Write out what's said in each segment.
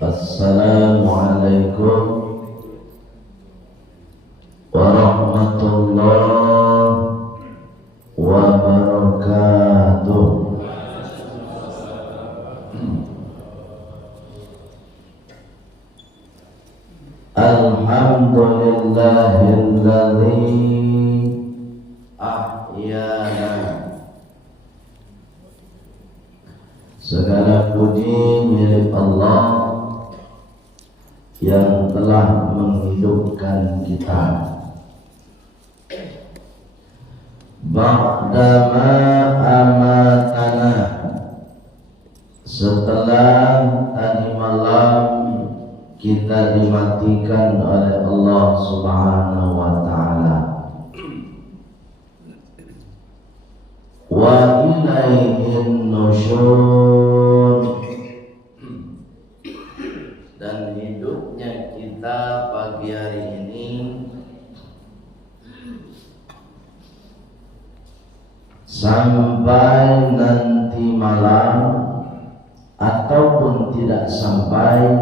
Assalamualaikum warahmatullahi wabarakatuh. Alhamdulillahilladzi ahyana. Segala puji milik Allah yang telah menghidupkan kita ba'dama amatana, setelah tadi malam kita dimatikan oleh Allah Subhanahu wa ta'ala. Wa ilaihin nusyur, dan hidupnya kita pagi hari ini sampai nanti malam ataupun tidak sampai,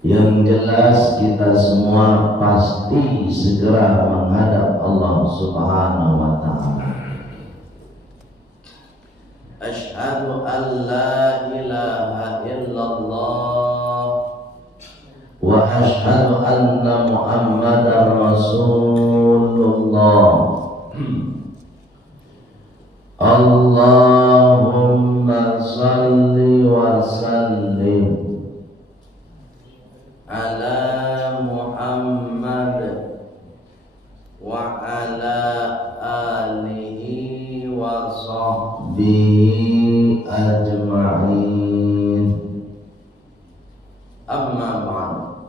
yang jelas kita semua pasti segera menghadap Allah Subhanahu wa ta'ala. Asyhadu an la ilaha illallah wa asyhadu anna Muhammadar Rasulullah. Allahumma salli wa sallim ala Muhammad wa ala alihi wa sahbihi ajma'in. Amma ba'd.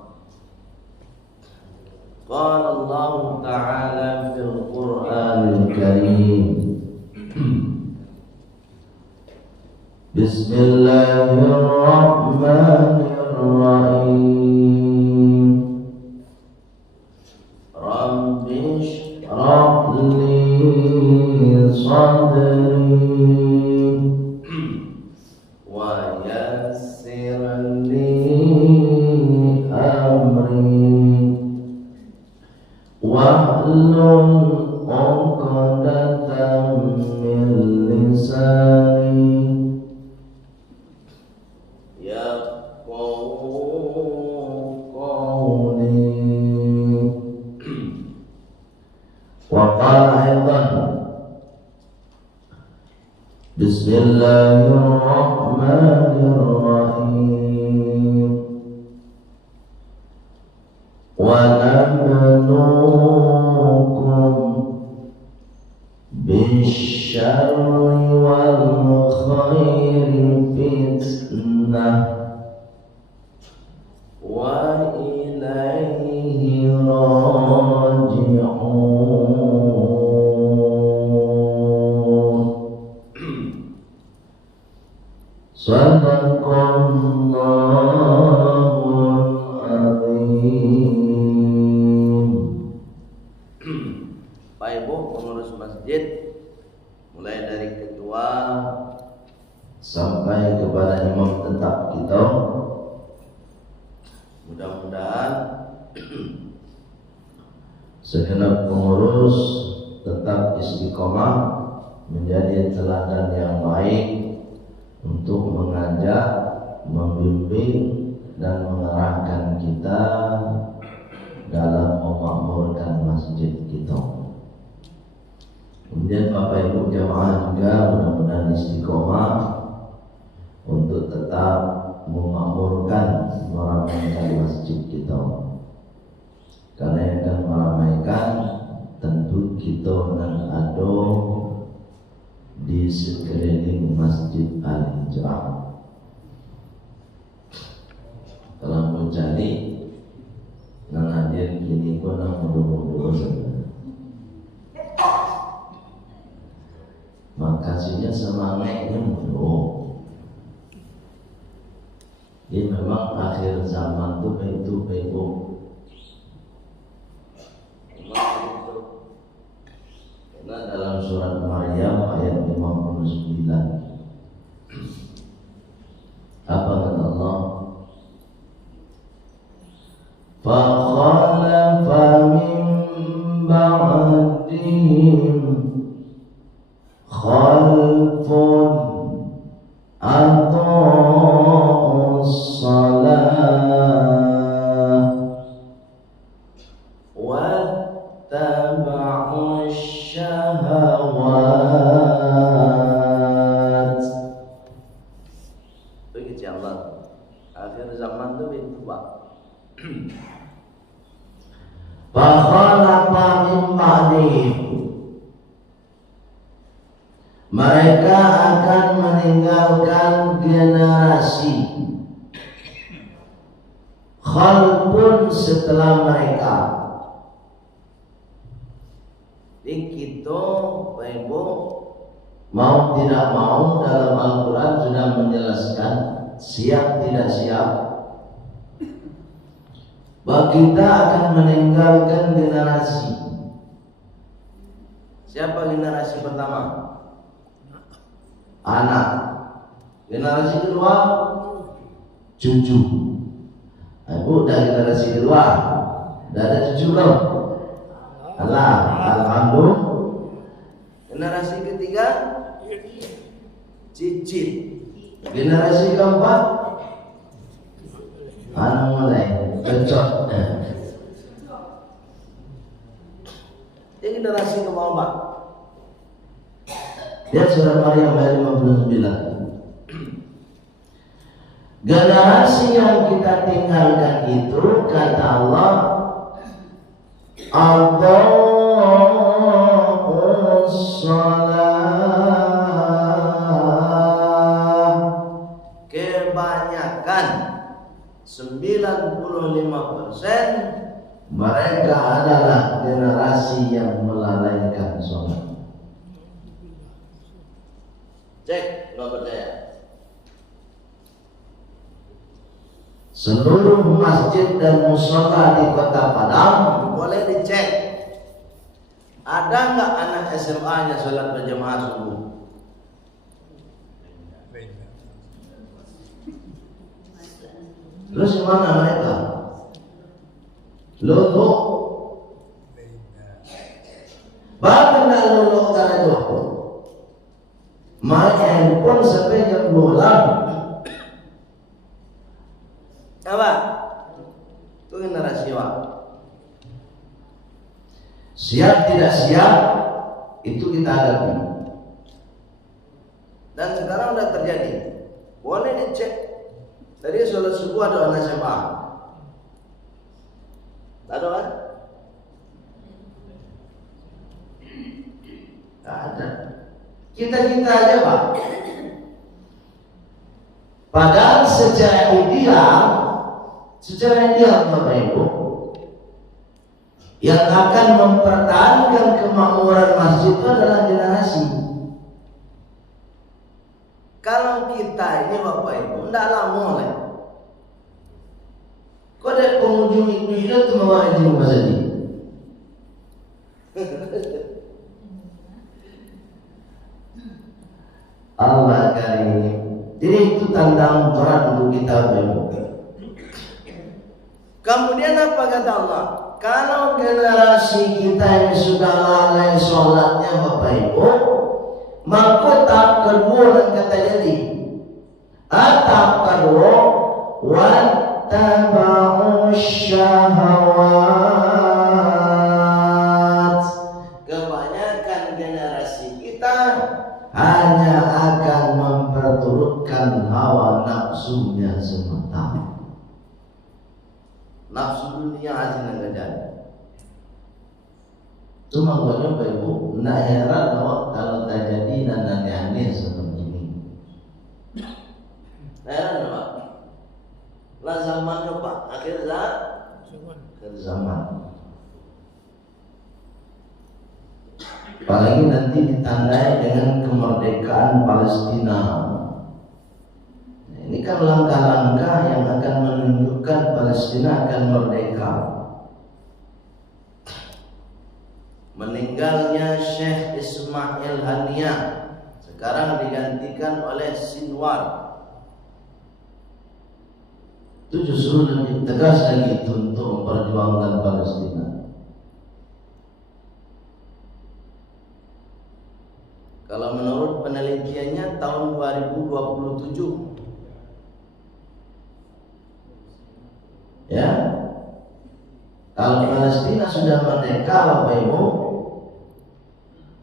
Qala Allah ta'ala fil Qur'anil Karim, Bismillahirrahmanirrahim. Rabbi shrah li sadri wa yassir li amri wahlul 'uqdatam min lisani Bismillahirrahmanirrahim. Wa nabluukum bisyarri wal khairi fitnah wa ilaihi raji'un. Sadaqallahul azim. Pak Ibu pengurus masjid, mulai dari ketua sampai kepada imam tetap kita, mudah-mudahan segenap pengurus tetap istiqomah menjadi teladan yang baik untuk mengajak, membimbing dan mengarahkan kita dalam memakmurkan masjid kita. Kemudian Bapak Ibu jamaah juga mudah-mudahan istiqomah untuk tetap memakmurkan, meramaikan masjid kita. Karena yang akan meramaikan tentu kita dan ado di sekeliling Masjid Al-Hijrah. Kalau mau cari nang hadir kini pun nang mudah-mudah saja. Makasihnya semangatnya mudah. Ini memang akhir zaman tuh itu karena dalam surat Maryam ayat 59 apa kata Allah? فخلف من بعدهم خلف أضاعوا الصلاة واتبعوا الشهوات. Begitu Allah. Akhir zaman itu berubah. Fakhalafa min ba'dihim, mereka akan meninggalkan generasi khalfun setelah mereka. Jadi kita Ibu mau tidak mau dalam Al-Quran sudah menjelaskan siap tidak siap bahwa kita akan meninggalkan generasi. Siapa generasi pertama? Anak. Generasi kedua cucu. Ibu udah generasi kedua, udah ada cucu belum? Allah, alhamdulillah. Generasi ketiga cicit. Generasi keempat anak mulai becok. Ini generasi keempat. Lihat surah Maryam ayat 59. Generasi yang kita tinggalkan itu kata Allah Adha'us salat, kebanyakan 95% mereka adalah generasi yang melalaikan sholat. Cek, nggak percaya. Seluruh masjid dan mushola di Kota Padang boleh dicek. Ada nggak anak SMA-nya sholat berjamaah subuh? Terus mana mereka? Lulu. Bahkan tak lulu karena itu. Main pun sampai jam 2 apa? Itu generasi apa? Siap tidak siap itu kita hadapi. Dan sekarang sudah terjadi. Boleh dicek. Tadi sholat subuh ada anak siapa? Ada kan? Tak ada. Kita aja Pak. Padahal secara ideal Bapak Ibu, yang akan mempertahankan kemakmuran masjid itu adalah generasi. Kalau kita ini Bapak Ibu tidak lama lah. Kok ada pengunjung itu membawa di rumah saja. Allah karim. Jadi itu tantangan berat untuk kita Bapak Ibu. Kemudian apa kata Allah? Kalau generasi kita ini sudah lalai sholatnya Bapak Ibu, maka tahap kedua dan kata jadi tahap kedua wattaba'u syahawat. Kebanyakan generasi kita hanya akan memperturutkan hawa nafsunya semata. Nafsu dunia aja nggak jadi. Itu makanya Bapak Ibu, tidak heran kalau terjadi dan aneh-aneh seperti ini. Heran Pak? Lah zamannya Pak, akhir zaman. Apalagi nanti ditandai dengan kemerdekaan Palestina. Ini kan langkah-langkah yang akan menunjukkan Palestina akan merdeka. Meninggalnya Syekh Ismail Haniyah sekarang digantikan oleh Sinwar. Itu justru lebih tegas lagi untuk memperjuangkan Palestina. Kalau menurut penelitiannya tahun 2027 ya, kalau Palestina sudah merdeka Bapak Ibu,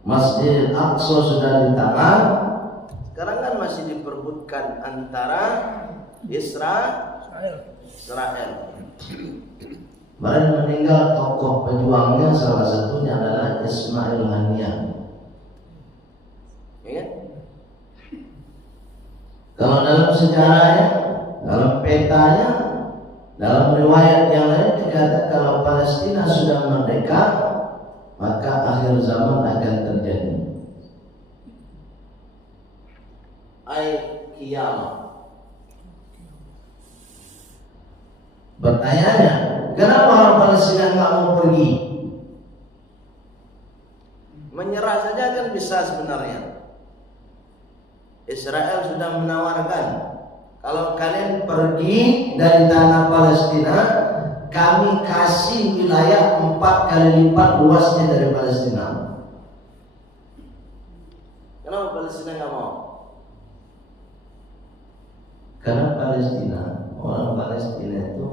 Masjidil Aqsa sudah di tangan. Sekarang kan masih diperbutkan antara Israel. Kemarin meninggal tokoh pejuangnya, salah satunya adalah Ismail Haniyah. Ya? Kalau dalam sejarahnya, dalam petanya, dalam riwayat yang lain dikatakan kalau Palestina sudah merdeka, maka akhir zaman akan terjadi. Kiamat. Pertanyaannya, kenapa orang Palestina nggak mau pergi? Menyerah saja kan bisa sebenarnya. Israel sudah menawarkan, kalau kalian pergi dari tanah Palestina, kami kasih wilayah 4 kali lipat luasnya dari Palestina. Kenapa Palestina nggak mau? Karena orang Palestina itu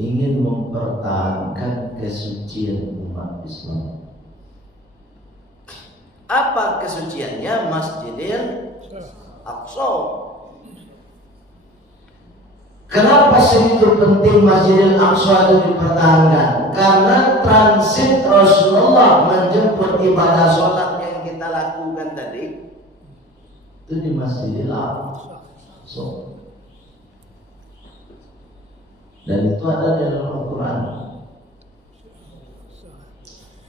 ingin mempertahankan kesucian umat Islam. Apa kesuciannya? Masjidil Aqsa. Kenapa segitu penting Masjidil Aqsa itu dipertahankan? Karena transit Rasulullah menjemput ibadah sholat yang kita lakukan tadi itu di Masjidil Aqsa. Dan itu ada di dalam Al-Quran.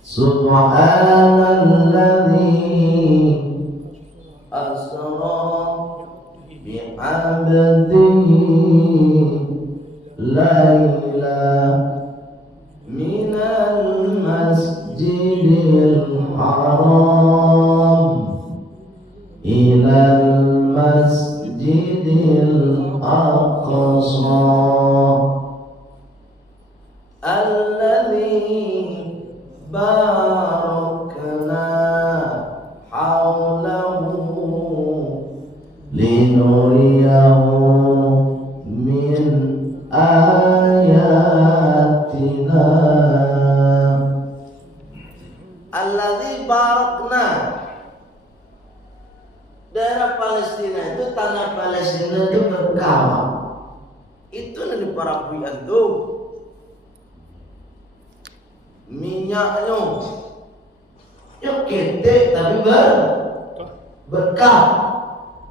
Subhanalladzi asra bi'abdihi laila minal masjidil haram ilal masjidil aqsa alladzi barakna haulahu linuriyahu min ayatina. Alladzi barakna, daerah Palestina itu, tanah Palestina itu berkah. Itu yang diparapui antum. Minyaknya yuk ketek tapi berkah.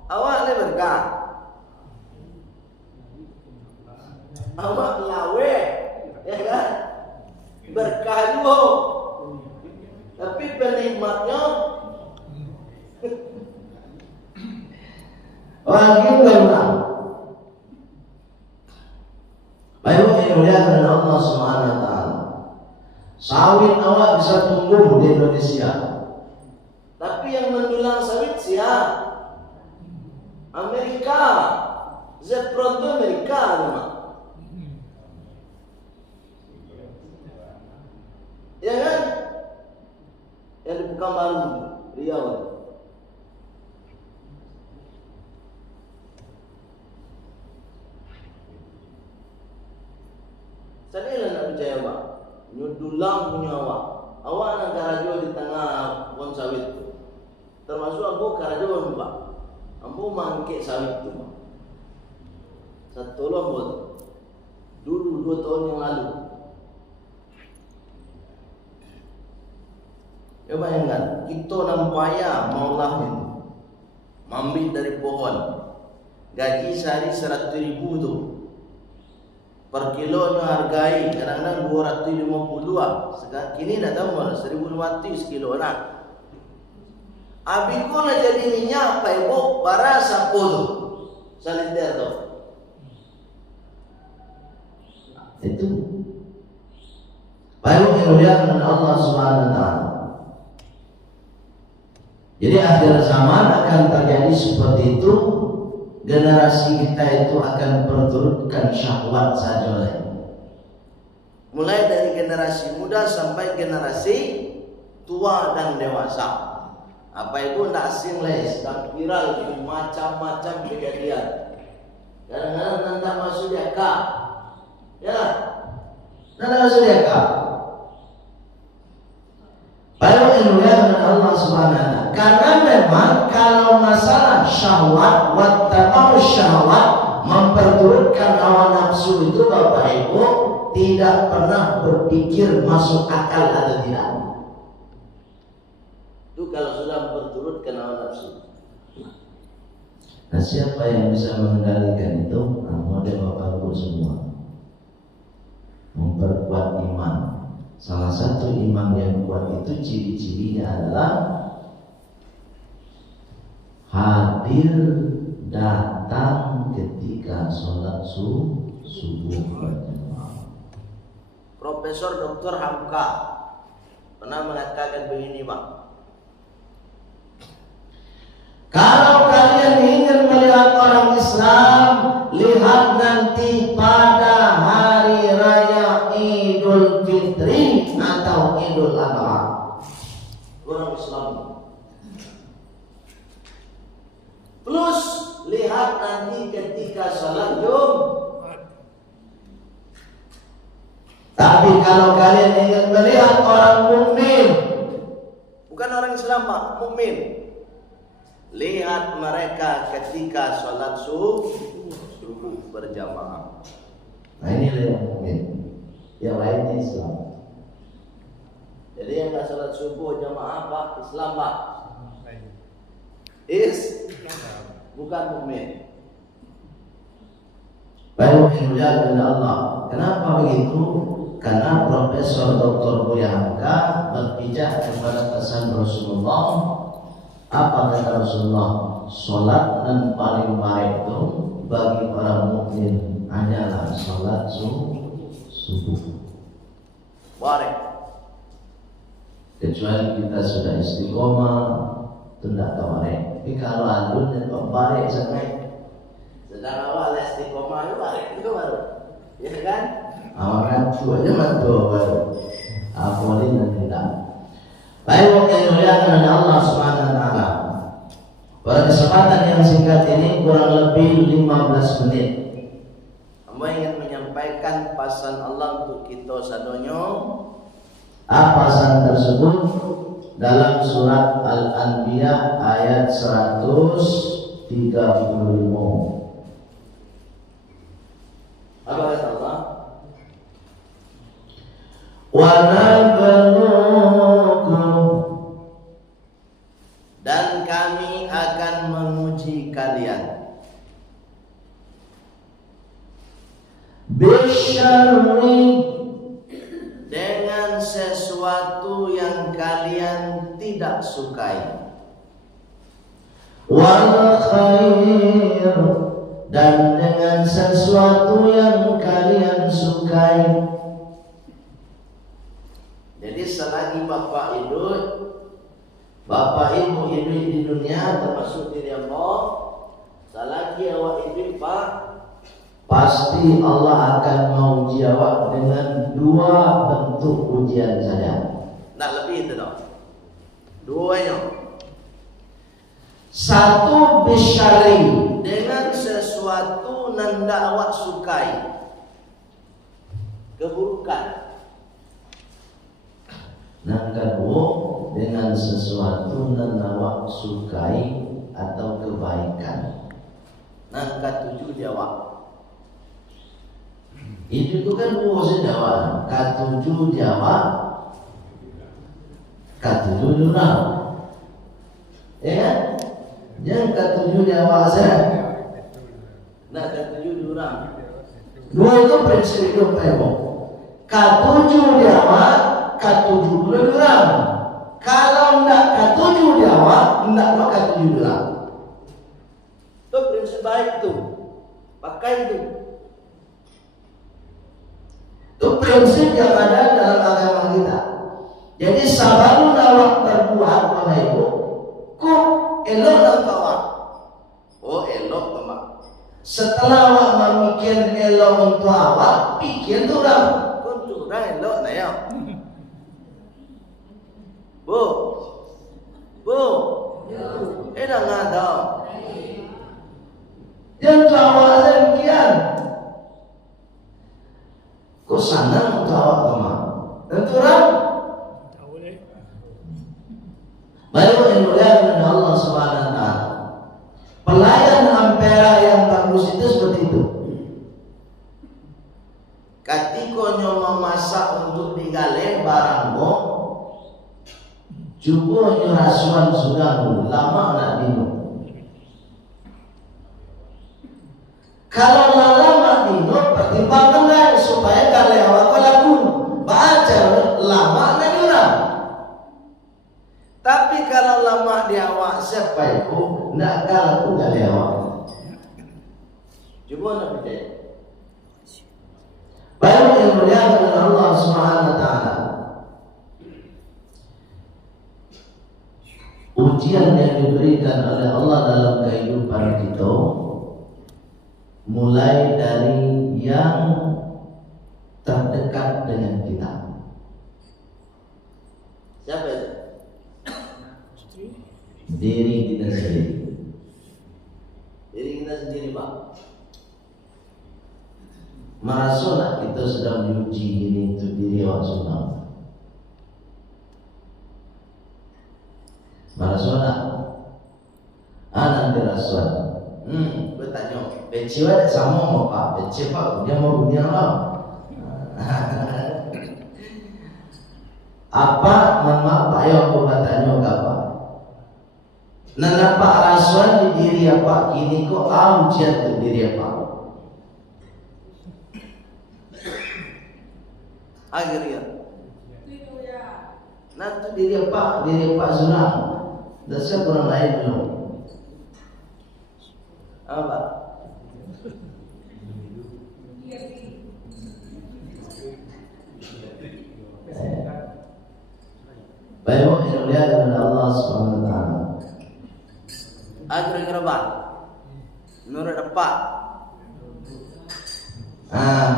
Awak berkah, awak lawe, ya kan? Berkah juga, tapi penikmatnya lagi berkah. Baik yang dimuliakan Allah Subhanahu wa taala. Sawit awak bisa tumbuh di Indonesia, tapi yang mendulang sawit siapa? Amerika. Zepron itu Amerika memang. Ya kan? Yang di Pekanbaru, Riau. Saya nak percaya Pak. Nyudulang punya awak nak karajo di tengah pohon sawit itu, termasuk aku karajo Pak, ambo mangke sawit itu Pak. Satu buat dulu 2 tahun yang lalu. Ya bayangkan, kita nampaya maulah itu, ambil dari pohon, gaji sehari 100.000 tu. Per kilo hargai kadang-kadang 250 lah. Sekarang kini dah tahu 1.500 kilo nak. Abi ko na jadi minyak pa ibo para sa pulo. Sa liter to. Itu. Baru kemudian Allah Subhanahu wa taala. Jadi akhir zaman akan terjadi seperti itu. generasi kita itu akan berturutkan syahwat saja. Mulai dari generasi muda sampai generasi tua dan dewasa. Apa itu tidak asing lah, sedang viral di macam-macam kejadian. Kadang-kadang tidak masuk di akal, ya, tidak masuk di akal. Baru dimuliakan Allah Subhanahu wa Ta'ala. Karena memang kalau masalah syahwat, wattabau syahwat, memperturutkan hawa nafsu itu Bapak Ibu tidak pernah berpikir masuk akal atau tidak. Itu kalau sudah berturutkan hawa nafsu. Nah, siapa yang bisa mengendalikan itu? Nah, model Bapak Ibu semua. Memperkuat iman. Salah satu iman yang kuat itu ciri-cirinya adalah hadir datang ketika sholat subuh berjamaah. Profesor Dr. Hamka pernah mengatakan begini, Pak. Kalau kalian ingin melihat orang Islam, lihat nanti pada hari raya Idul Fitri atau Idul Adha. Orang Islam. Plus lihat nanti ketika sholat Jumat. Tapi kalau kalian ingin melihat orang mukmin, bukan orang Islam, Pak, mukmin, lihat mereka ketika sholat subuh berjamaah. Nah, ini yang mukmin. Yang lainnya Islam. Jadi yang nggak sholat subuh jamaah Pak, Islam Pak. Bukan mukmin. Baik dimuliakan Allah. Kenapa begitu? Karena Profesor Dr. Buya Hamka berpijak kepada pesan Rasulullah. Apa kata Rasulullah? Sholat dan paling baik itu bagi orang mukmin hanyalah sholat subuh. Baik. Kecuali kita sudah istiqomah, tidak kemarin. Tapi kalau alun dan balik sangat. Sedang awal istiqomah itu balik itu baru, ya kan? Awalan tua aja mantu baru. Apolin dan tidak. Baik, yang dimuliakan oleh Allah Subhanahu wa Ta'ala. Pada kesempatan yang singkat ini kurang lebih 15 menit. Kamu ingin menyampaikan pesan Allah untuk kita sadonyo. Apa pesan tersebut? Dalam surat Al-Anbiya ayat 135. Apa kata Allah? Wa nabluukum, dan kami akan menguji kalian bisyarri, dengan sesuatu yang kalian tidak sukai, wal khair, dan dengan sesuatu yang kalian sukai. Jadi selagi Bapak Ibu hidup di dunia, termasuk diri Allah, selagi awak hidup Pak, pasti Allah akan mau jawab dengan dua bentuk ujian saja. Nak lebih itu dong. Duanya. Satu bisyari, dengan sesuatu nanda awak sukai, keburukan. Yang kedua, dengan sesuatu yang awak sukai atau kebaikan. Yang ketujuh jawab. Itu kan bukan jawab. Ketujuh jawab. Ketujuh jurang. Ya kan? Yang ketujuh jawab saya. Nah, ketujuh jurang. Dua itu prinsip hidup Pak. Ketujuh jawab. Ketujuh jurang. Kalau tidak ketujuh jawab, tidak mau ketujuh jurang. Itu prinsip baik tuh. Pakai itu. Itu prinsip yang ada dalam agama kita. Jadi sabarun awak berbuat Bapak Ibu, kok elok dan kawan. Oh elok teman. Setelah awak memikir elok untuk awak, pikir tu dah. Untuk dah elok nak ya. Bu, dah nggak tahu. Yang tu awak demikian. Kau sana untuk awak kemana? Tentu dah. Baru yang mulia Allah Subhanahu Wa Taala. Pelayan ampera yang bagus itu seperti itu. Ketika nyoba masak untuk digalen barangmu, cuba rasuan sudah lama nak minum. Kalau lama minum, pertimbangkanlah supaya kalau awak laku baca lama nak minum. Tapi kalau lama di awak siapa itu nak kalau kalau awak. Cuba nak percaya. Baru yang mulia dengan Allah Subhanahu Wa Taala. Ujian yang diberikan oleh Allah dalam kehidupan kita mulai dari yang terdekat dengan kita. Siapa itu? Diri kita sendiri. Diri kita sendiri, Pak. Merasa kita sedang diuji ini untuk diri awak sunnah. Merasa nak? Nanti rasuan. Bertanya, peciwa tak sama mau Pak? Peciwa dia mau dunia lah. Apa nama Pak yang aku bertanya apa? Nana Pak rasuan di diri apa? Kini kok ujian untuk diri apa? Akhirnya nanti diri apa? Diri apa sunnah? Dasar kurang lain belum. Apa? Baik, yang mulia kepada Allah Subhanahu Wa Taala. Akhirnya apa? Menurut apa?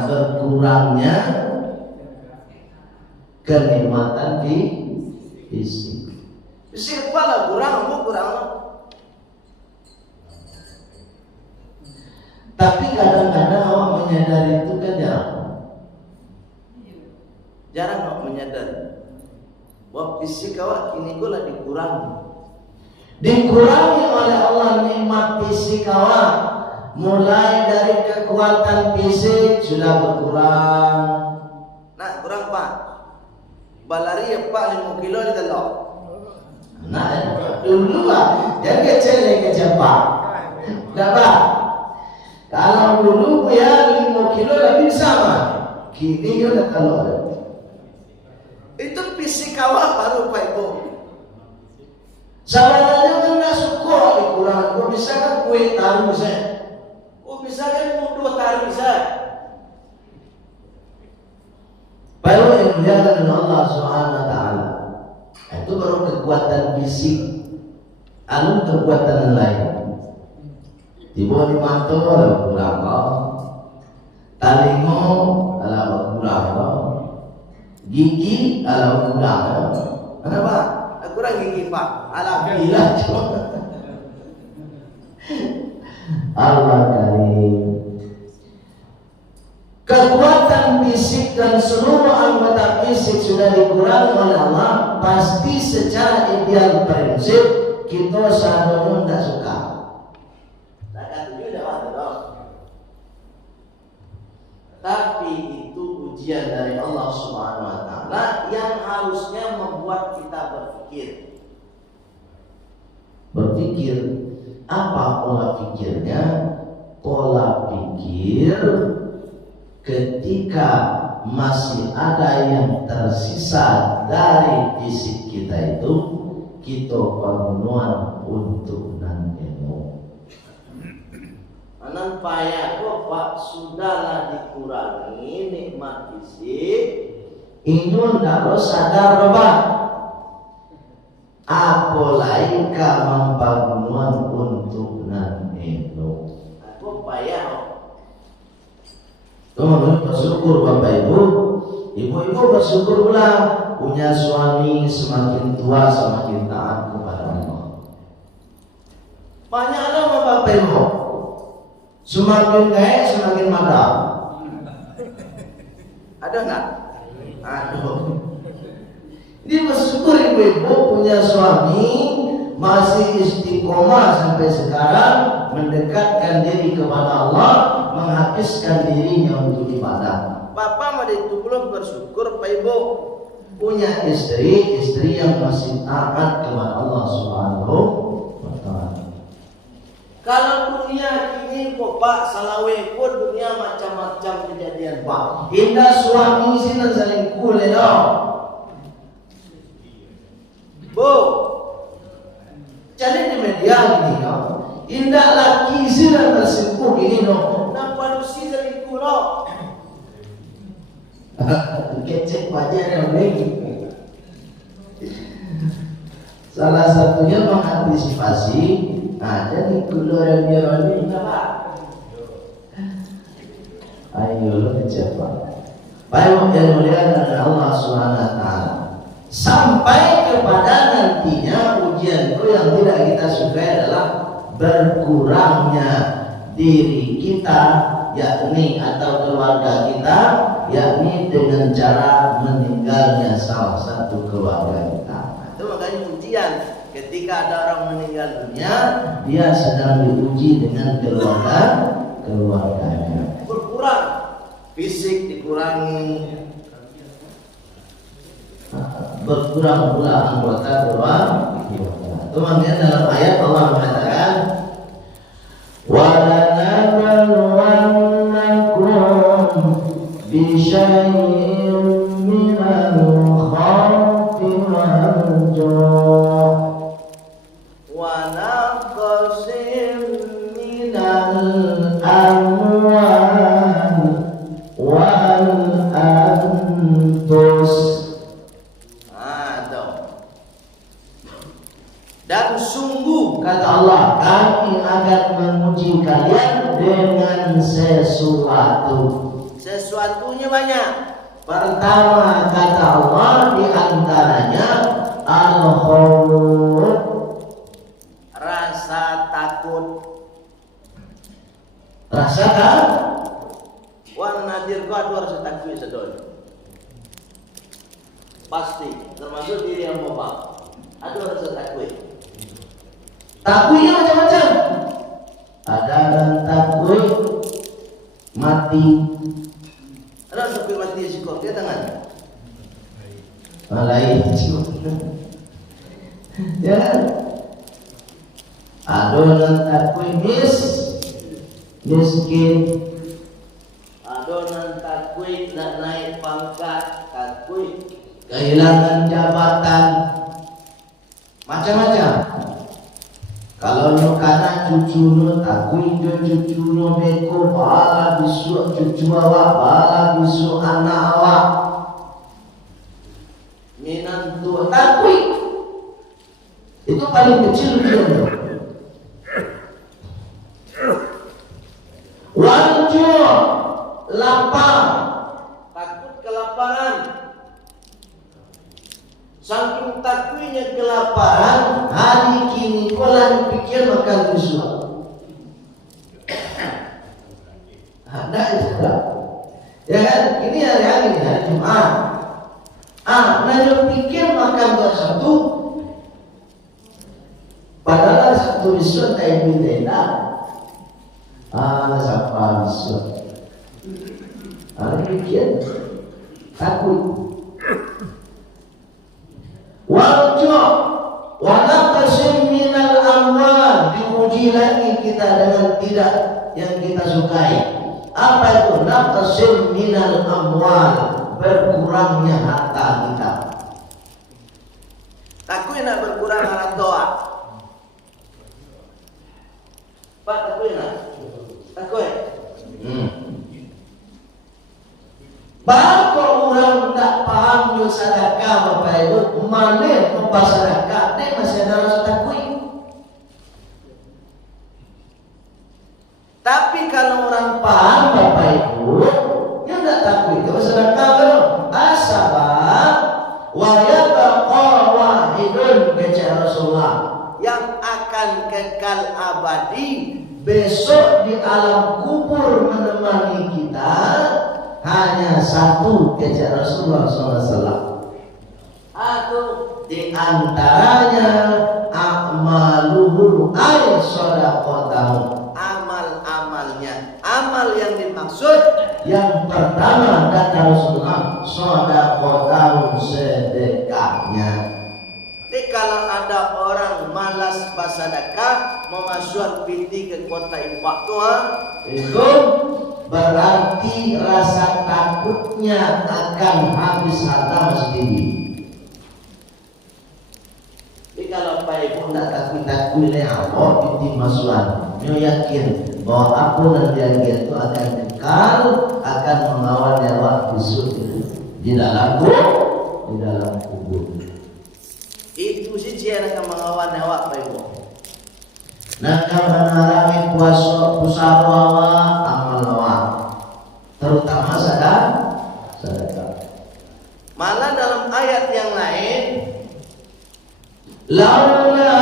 Berkurangnya kenikmatan di fisik. Fisik pula kurang. Tapi kadang-kadang awak menyadari itu kan jarang awak menyadari bahwa fisik awak kini pula dikurangi oleh Allah nikmat fisik awak. Mulai dari kekuatan fisik sudah berkurang. Nah, kurang Pak. Balari Pak 5 kilo di telok. Nah, dulu lah. Jangan kecil Pak. Enggak Pak. Kalau dulu ya 5 kilo lebih sama. Kini udah telok. Itu fisik awak baru Pak Ibu. Sabarnya kan nggak suka dikurang. Kok bisa kan kue taruh bisa? Kok bisa kan mudah taruh bisa? Baru yang mulia dengan Allah Subhanahu Wa Taala. Itu baru kekuatan fisik. Anu kekuatan lain. Di bawah di mata ada kurang. Talingo ada kurang. Gigi ada kurang. Kenapa? Kurang gigi Pak. Alhamdulillah. Allah karim. Kekuatan fisik dan seluruh anggota fisik sudah dikurangi oleh Allah. Pasti secara ideal prinsip kita seharusnya tidak suka. Tapi itu ujian dari Allah Subhanahu Wa Taala yang harusnya membuat kita berpikir apa pola pikirnya? Pola pikir ketika masih ada yang tersisa dari fisik kita itu, kita permohonan untuk nangkeno. Anan payah kok Pak, sudahlah dikurangi nikmat fisik. Inun kalau sadar Bapak, apalagi membangun untuk nangkeno. Aku payah Teman-teman bersyukur Bapak Ibu. Ibu-ibu bersyukur pula punya suami semakin tua semakin taat kepada Allah. Banyak nama Bapak Ibu. Semakin kaya semakin madam. Ada nggak? Aduh. Ini bersyukur ibu-ibu punya suami masih istiqomah sampai sekarang, mendekatkan diri kepada Allah, menghabiskan dirinya untuk ibadah. Bapak mau itu belum bersyukur Pak Ibu punya istri yang masih taat kepada Allah Subhanahu wa taala. Kalau dunia ini kok Pak salawe pun dunia macam-macam kejadian Pak. Indah suami sini saling kule dong. Bu, jadi di media ini no, indah laki sini tersimpuk ini no, nampak lusi saling kulo. Kecek wajar yang baik. Salah satunya mengantisipasi. Nah, jadi keluaran ini apa? Ayo mencoba. Baik yang mulia dari Allah Subhanahu wa taala. Sampai kepada nantinya ujian itu yang tidak kita sukai adalah berkurangnya diri kita, yakni atau keluarga kita, yakni dengan cara meninggalnya salah satu keluarga kita. Itu makanya ujian. Ketika ada orang meninggal dunia, dia sedang diuji dengan keluarganya. Berkurang, fisik dikurangi, berkurang pula anggota keluarga. Itu makanya dalam ayat Allah mengatakan, وَلَنَبْلُوَنَّكُمْ بِشَيْءٍ مِنَ الْخَوْفِ وَالْجُوعِ وَنَقْصٍ مِنَ الْأَمْوَالِ وَالْأَنفُسِ. Dan sungguh kata Allah, kami akan menguji kalian dengan sesuatu. Sesuatunya banyak. Pertama kata Allah, di antaranya al-khawf, rasa takut. Rasa takut. Wan nadir kau ada rasa takut sedon. Pasti termasuk diri yang bapak. Ada rasa takut. Takutnya macam-macam. Ada yang takut mati. Ada sampai mati sikap dia tangan. Malai sikap. Ya. Ada yang takut miskin. Ada yang takut nak naik pangkat, takut kehilangan jabatan. Macam-macam. Kalau no kana cucu no takui do cucu no beko bala bisu cucu awak bala bisu anak awak minantu takui itu paling kecil dia. Wajur lapar, takut kelaparan. Saking takutnya kelaparan, hari kini kolan pikir makan busuk. Ada juga, ya kan? Ini hari Jumat. Nanya pikir makan satu, padahal satu busuk tak beda. Siapa busuk? Hari pikir takut. Wanaqsim minal amwal, diuji lagi kita dengan tidak yang kita sukai. Apa itu? Naqsim minal amwal, berkurangnya harta kita. Takut nak berkurang harta. Pak takut nak? Takut. Kalau orang tak paham yo sedekah Bapak Ibu, mana mempas sedekah dia masih ada rasa takut. Tapi kalau orang paham Bapak Ibu, kubur menemani kita hanya satu, kejar Rasulullah SAW. Atau di antaranya a'maluhu ay shadaqatahu, amal-amalnya. Amal yang dimaksud yang pertama kata Rasulullah, shadaqatahu, sedekahnya. Jadi kalau ada orang malas bersedekah, memasuk piti ke kota infak Tuhan, itu berarti rasa takutnya akan habis harta masih tinggi. Jadi kalau Pak Ibu tidak takut oleh Allah, piti masukan, dia yakin bahwa apa yang dia itu akan kekal, akan mengawal nyawa besok di dalam kubur. Itu sih yang akan mengawal nyawa Pak Ibu. Nak menarangi puasa pusara amal awak, terutama sedekah. Malah dalam ayat yang lain, laula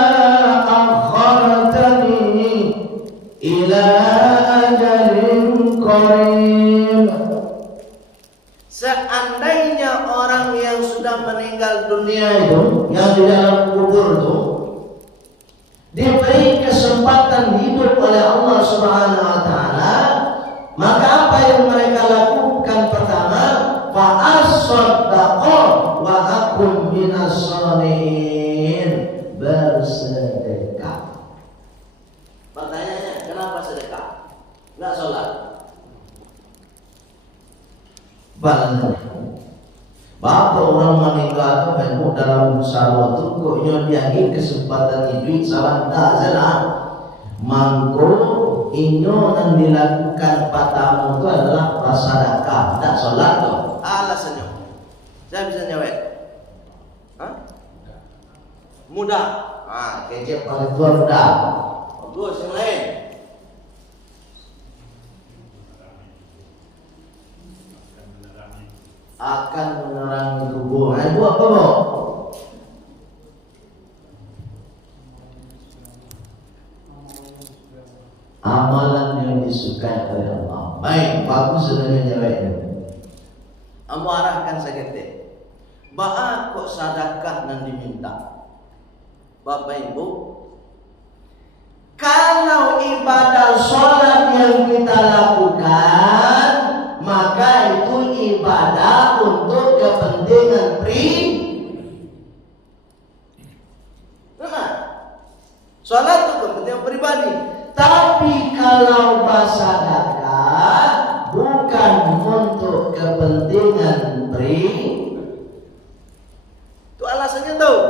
akhartani ila ajalin qarib. Seandainya orang yang sudah meninggal dunia itu, yang di dalam kubur itu, diberi kesempatan hidup oleh Allah Subhanahu wa taala, maka apa yang mereka lakukan? Pertama, fa as-saddaqa wa akum minas sholihin, bersedekah. Pertanyaannya, kenapa sedekah? Enggak sholat. Bapak orang meninggal itu dalam musyawarah itu koknya dia kesempatan hidup salah tak jalan. Mangko inyo yang dilakukan patamu itu adalah bersedekah, tak sholat tuh. Alasannya, saya bisa nyawet. Mudah. Kecep paling tua mudah. Bagus yang lain. Akan menerangi kubur. Itu apa bu? Amalan yang disukai oleh Allah. Baik, bagus sudah jawabnya. Kamu arahkan sakit. Baak kok sedekah nan diminta. Bapak Ibu, kalau ibadah sholat yang kita lakukan, maka itu ibadah untuk kepentingan sholat itu kepentingan pribadi. Tapi kalau bersedekah bukan untuk kepentingan itu alasannya tuh.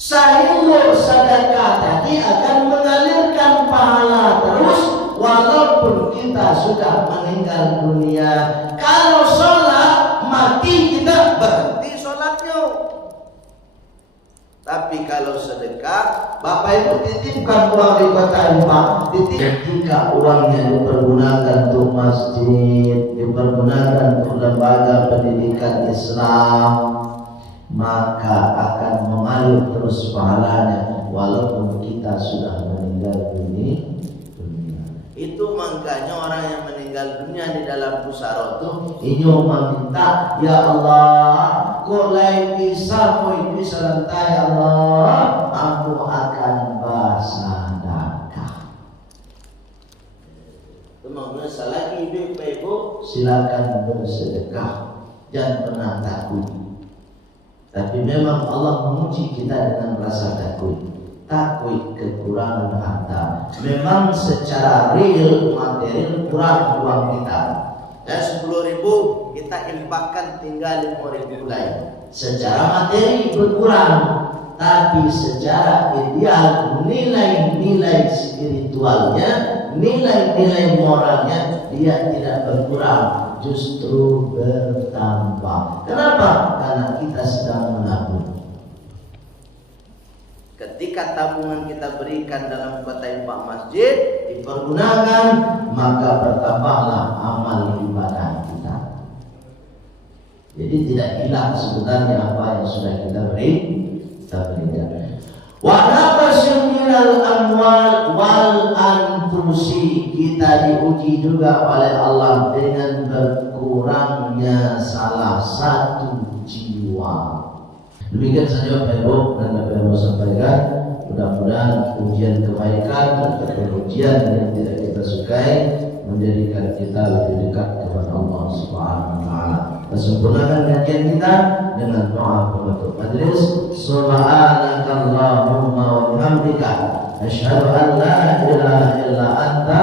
Sehingga sedekah tadi akan mengalirkan pahala terus walaupun kita sudah meninggal dunia. Kalau sholat mati kita berhenti sholatnya. Tapi kalau sedekah, Bapak Ibu titipkan uang di kota infak, ketika uangnya dipergunakan untuk masjid, dipergunakan untuk lembaga pendidikan Islam, maka akan mengalir terus pahalanya walaupun kita sudah meninggal dunia. Itu makanya orang yang meninggal dunia di dalam pusara itu inyo meminta, ya Allah, kau lain bisa mau bisa lantai Allah, aku akan bersedekah. Teman-teman selagi hidup Ibu silakan bersedekah, jangan pernah takut. Tapi memang Allah menguji kita dengan rasa takut kekurangan harta. Memang secara real material kurang uang kita. Dan 10.000 kita infakkan tinggal 5.000 lain. Secara materi berkurang, tapi secara ideal nilai-nilai spiritualnya, nilai-nilai moralnya dia tidak berkurang, justru bertambah. Kenapa? Karena kita sedang menabung. Ketika tabungan kita berikan dalam kota infak masjid dipergunakan, maka bertambahlah amal ibadah kita. Jadi tidak hilang sebenarnya apa yang sudah kita berikan. Wa naqasim minal amwal wal anfusi, kita diuji juga oleh Allah dengan berkurangnya salah satu jiwa. Demikian saja Bapak Ibu dan Bapak Ibu sampaikan. Mudah-mudahan ujian kebaikan atau ujian yang tidak kita sukai menjadikan kita lebih dekat kepada Allah Subhanahu wa taala. Sempurnakan kajian kita dengan doa penutup majelis. Subhanakallahumma wa bihamdika asyhadu an la ilaha illa anta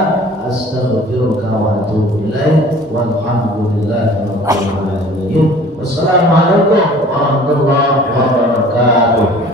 astaghfiruka wa atubu ilaik. Walhamdulillahi rabbil alamin. Wassalamualaikum warahmatullahi wabarakatuh.